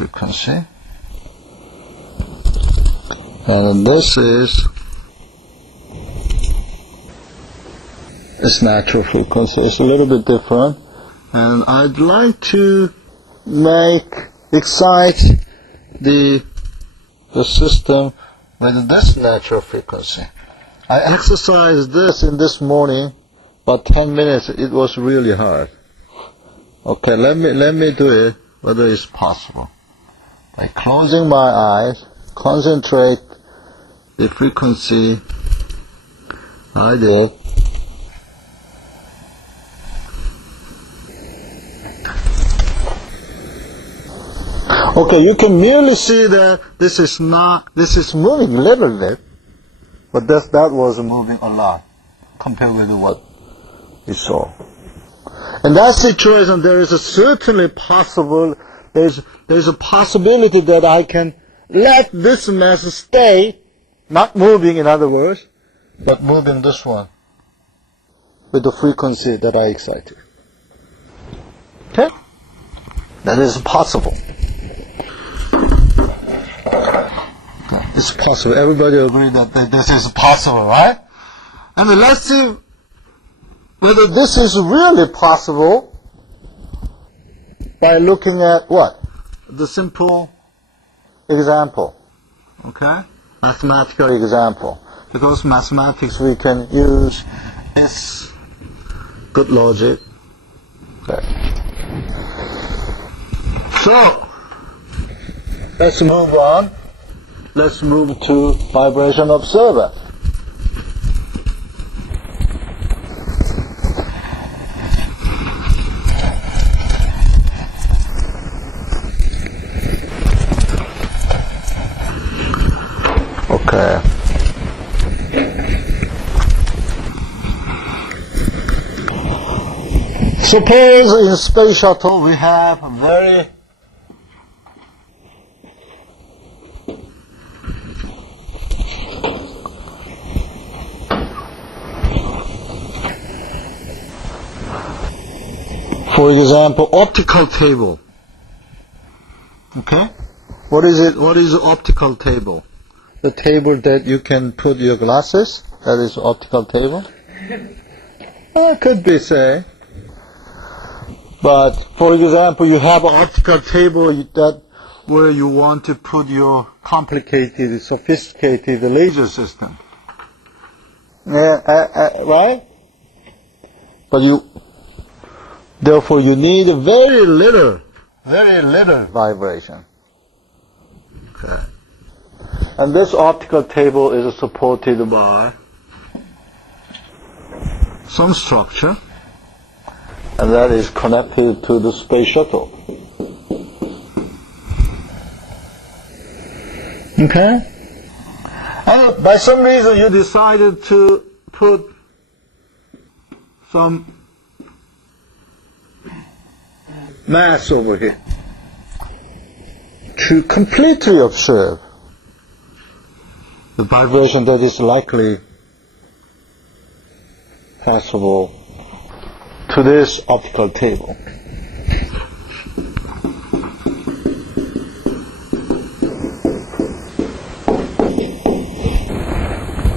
frequency. And this is its natural frequency. It's a little bit different. And I'd like to excite the system with this natural frequency. I exercised this in this morning, about 10 minutes. It was really hard. Okay, let me do it, whether it's possible. By closing my eyes, concentrate the frequency I did. Okay, you can merely see that this is moving a little bit, but that was moving a lot compared with what we saw. In that situation, there is there's a possibility that I can let this mass stay, not moving in other words, but moving this one with the frequency that I excited. Okay? That is possible. It's possible. Everybody agree that this is possible, right? And let's see whether this is really possible by looking at what? The simple example. Okay? Mathematical example. Because mathematics we can use its good logic. Okay. So, let's move on. Let's move to vibration observer. Okay. Suppose in space shuttle we have a very for example, optical table. Okay? What is it? What is an optical table? The table that you can put your glasses. That is optical table. Could be, say. But for example, you have an optical table where you want to put your complicated, sophisticated laser system. Right? But therefore, you need very little vibration. Okay. And this optical table is supported by some structure, and that is connected to the space shuttle. Okay? And by some reason, you decided to put some mass over here to completely observe the vibration that is likely possible to this optical table.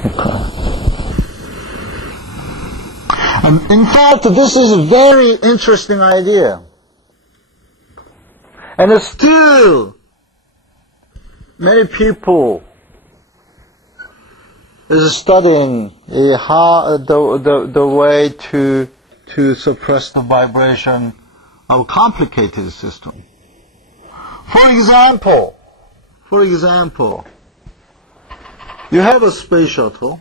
Okay. In fact, this is a very interesting idea. And still, many people is studying the way to suppress the vibration of a complicated system. For example, you have a space shuttle.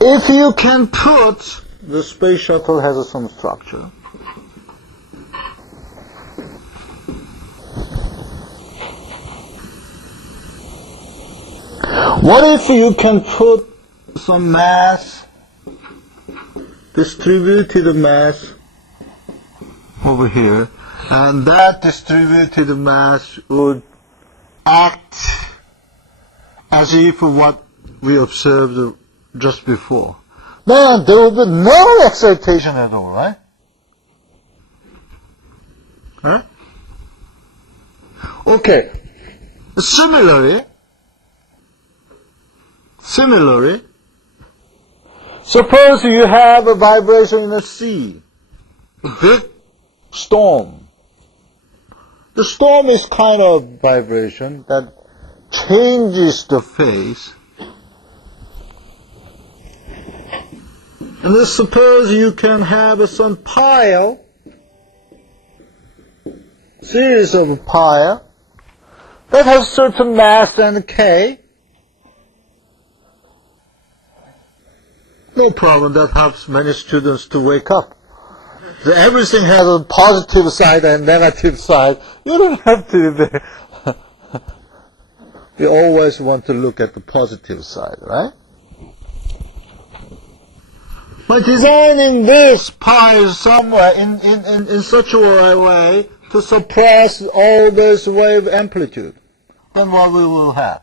If you can put, the space shuttle has some structure. What if you can put some mass, distributed mass over here, and that distributed mass would act as if what we observed just before? Then there will be no excitation at all, right? Huh? Okay. Similarly, suppose you have a vibration in the sea, a big storm. The storm is kind of vibration that changes the phase. And then suppose you can have some pile, series of pile, that has certain mass and K. No problem, that helps many students to wake up. So everything has a positive side and negative side. You don't have to. You always want to look at the positive side, right? By designing this pile somewhere in such a way to suppress all this wave amplitude, then what we will have?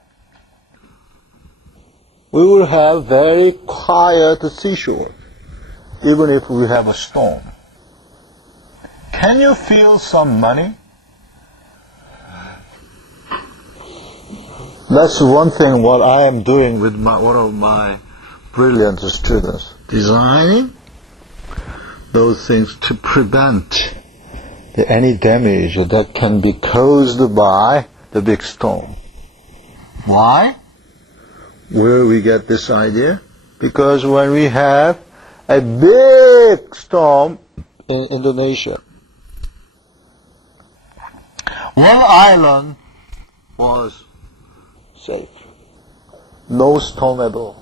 We will have very quiet seashore, even if we have a storm. Can you feel some money? That's one thing what I am doing with one of my brilliant students. Designing those things to prevent any damage that can be caused by the big storm. Why? Where we get this idea? Because when we have a big storm in Indonesia, one island was safe. No storm at all.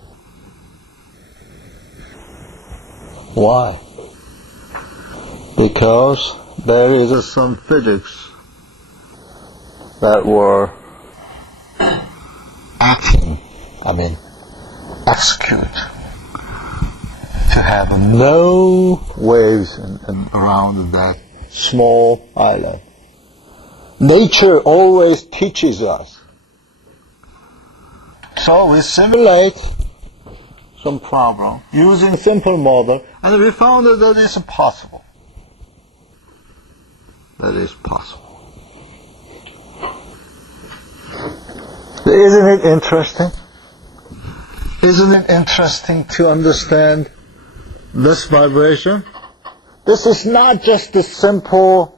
Why? Because there is some physics that were execute to have no waves around that small island. Nature always teaches us. So we simulate some problem using simple model, and we found that it's possible. That is possible. Isn't it interesting? Isn't it interesting to understand this vibration? This is not just a simple,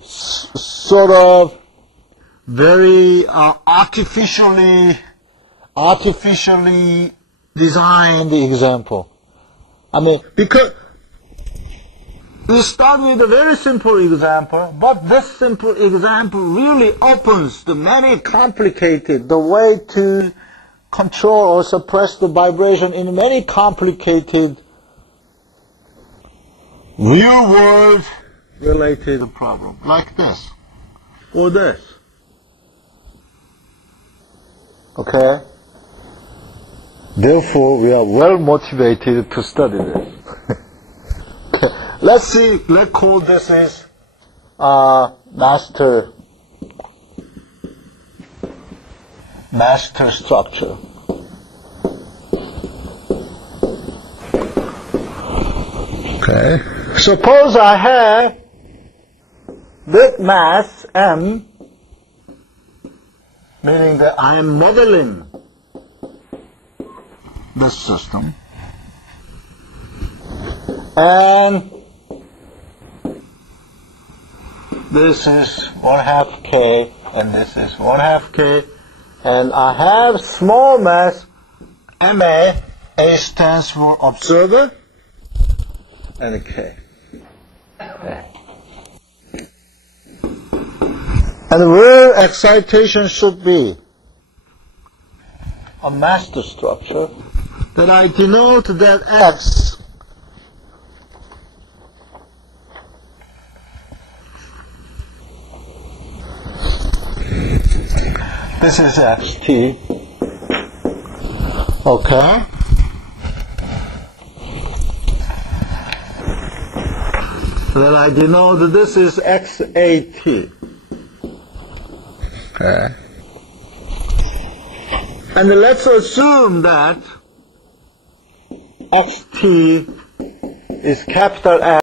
sort of very artificially designed example. Because we start with a very simple example, but this simple example really opens the the way to control or suppress the vibration in many complicated real world related problem, like this or this. Okay? Therefore, we are well motivated to study this. Let's call this is master structure. Okay. Suppose I have big mass M, meaning that I am modeling this system, and this is 1/2 K, and this is 1/2 K, and I have small mass MA. A stands for observer, and K. And where excitation should be a master structure, that I denote that X this is XT. Okay? Then I denote that this is XAT. Okay. And let's assume that XT is capital X.